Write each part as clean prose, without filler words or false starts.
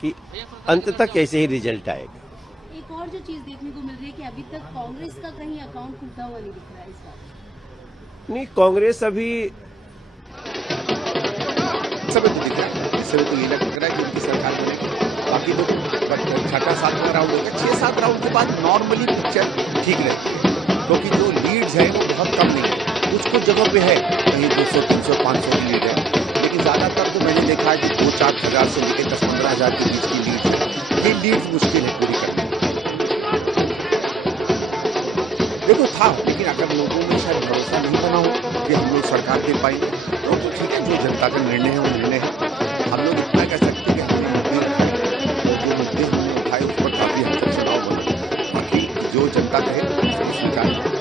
कि अंत तक ऐसे ही रिजल्ट आएगा। एक और जो चीज देखने को मिल रही है कि अभी तक कांग्रेस का कहीं अकाउंट खुलता हुआ नहीं दिख रहा है इस बार। नहीं, कांग्रेस अभी समय तो दिख रहा है, इस समय तो ये लग रहा है कि उनकी सरकार बनेगी। बाकी तो छठा सातवां राउंड होगा, 6-7 राउंड के बाद नॉर्मली पिक्चर ठीक रहती है, क्योंकि जो लीड्स है वो बहुत कम नहीं है। कुछ कुछ जगहों पे है, कहीं 200, 300, 500 की लीड है, लेकिन ज्यादातर तो मैंने देखा है कि 2-4 हजार से लेकर 10-15 हजार के बीच की लीड है। ये लीड मुश्किल है पूरी करना। देखो था, लेकिन अगर लोगों में शायद भरोसा नहीं बना हो कि हम लोग सरकार दे पाएंगे तो ठीक है, जो जनता का निर्णय है वो निर्णय है। हम लोग इतना कह सकते हैं कि हमने मुद्दे उठाए, और जो मुद्दे हमने उठाए उस पर काफी हद तक चुनाव बना। बाकी जो जनता कहे उसको स्वीकार करें।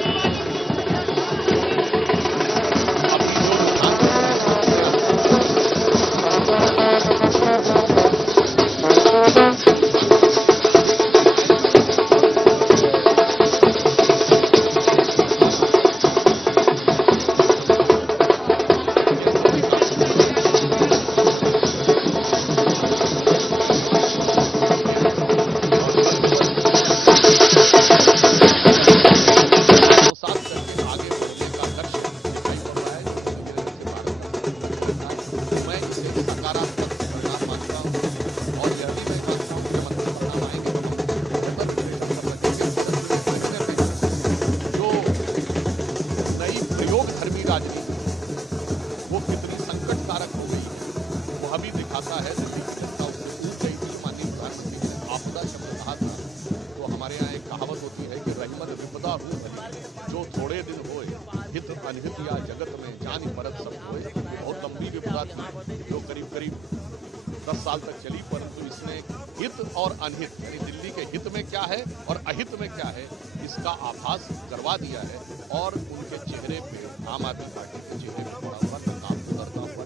वो कितनी संकट कारक हो गई है वो अभी दिखाता है। दिल्ली की जनता उससे ऊब गई थी। माननीय प्रधानमंत्री ने आपदा शब्द कहा था, तो हमारे यहाँ एक कहावत होती है कि रहमत विपदा हो भली, जो थोड़े दिन होए हित अनहित या जगत में जान मरद सब होए। बहुत लंबी विपदा थी जो करीब करीब 10 साल तक चली, परंतु इसने हित और अनहित यानी दिल्ली के हित में क्या है और अहित में क्या है इसका आभास करवा दिया है। और उनके चेहरे पे, आम आदमी पार्टी के चेहरे पे पड़ा हुआ काम करता हुआ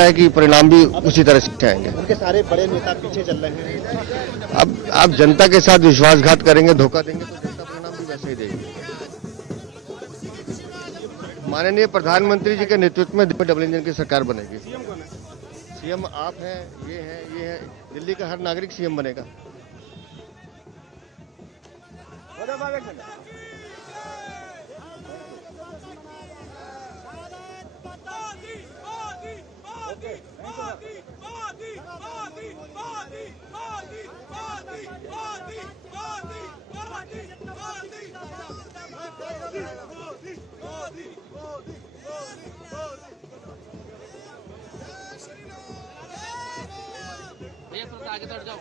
है कि परिणाम भी उसी तरह से आएंगे। उनके सारे बड़े नेता पीछे चल रहे हैं। अब आप जनता के साथ विश्वासघात करेंगे, धोखा देंगे तो जनता परिणाम भी वैसे ही देगी। माननीय प्रधानमंत्री जी के नेतृत्व में डबल इंजन की सरकार बनेगी। सीएम आप हैं, ये है। दिल्ली का हर नागरिक सीएम बनेगा। भैया थोड़ा आगे बढ़ जाओ।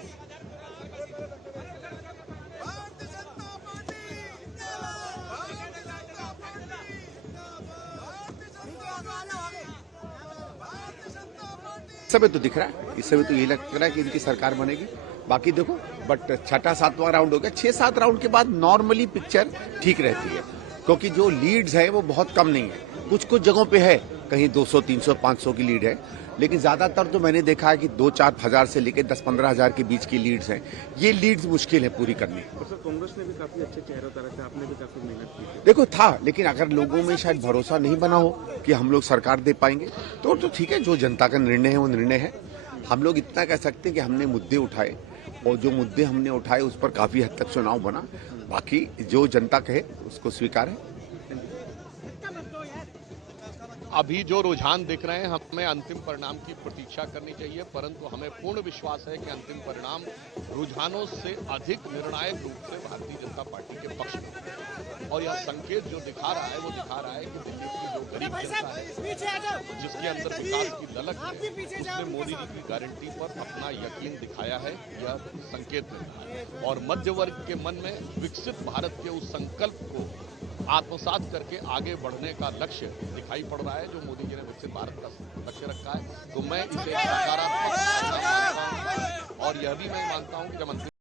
समय तो दिख रहा है, इस समय तो ये लग रहा है कि इनकी सरकार बनेगी। बाकी देखो, बट छठा सातवां राउंड हो गया, 6-7 राउंड के बाद नॉर्मली पिक्चर ठीक रहती है, क्योंकि जो लीड्स है वो बहुत कम नहीं है। कुछ कुछ जगहों पे है, कहीं 200, 300, 500 की लीड है, लेकिन ज्यादातर तो मैंने देखा है कि 2-4 हजार से लेकर 10-15 हजार के बीच की लीड्स हैं। ये लीड्स मुश्किल है पूरी करनी। कांग्रेस ने भी काफी अच्छे चेहरा उतारा था, आपने भी काफी मेहनत की थी। देखो था, लेकिन अगर लोगों में शायद भरोसा नहीं बना हो कि हम लोग सरकार दे पाएंगे तो ठीक है, जो जनता का निर्णय है वो निर्णय है। हम लोग इतना कह सकते हैं कि हमने मुद्दे उठाए, और जो मुद्दे हमने उठाए उस पर काफी हद तक चुनाव बना। बाकी जो जनता कहे उसको स्वीकार है। अभी जो रुझान दिख रहे हैं, हमें अंतिम परिणाम की प्रतीक्षा करनी चाहिए, परंतु हमें पूर्ण विश्वास है कि अंतिम परिणाम रुझानों से अधिक निर्णायक रूप से भारतीय जनता पार्टी के पक्ष में होगा। और यह संकेत जो दिखा रहा है वो दिखा रहा है कि दिल्ली की जो गरीब जनता है, जिसके अंदर विकास की ललक है, उसने मोदी जी की गारंटी पर अपना यकीन दिखाया है, यह संकेत मिल रहा है। और मध्य वर्ग के मन में विकसित भारत के उस संकल्प को आत्मसात करके आगे बढ़ने का लक्ष्य दिखाई पड़ रहा है, जो मोदी जी ने विकसित भारत का लक्ष्य रखा है। तो मैं इसे सकारात्मक मानता हूं, और यह भी मैं मानता हूं कि जब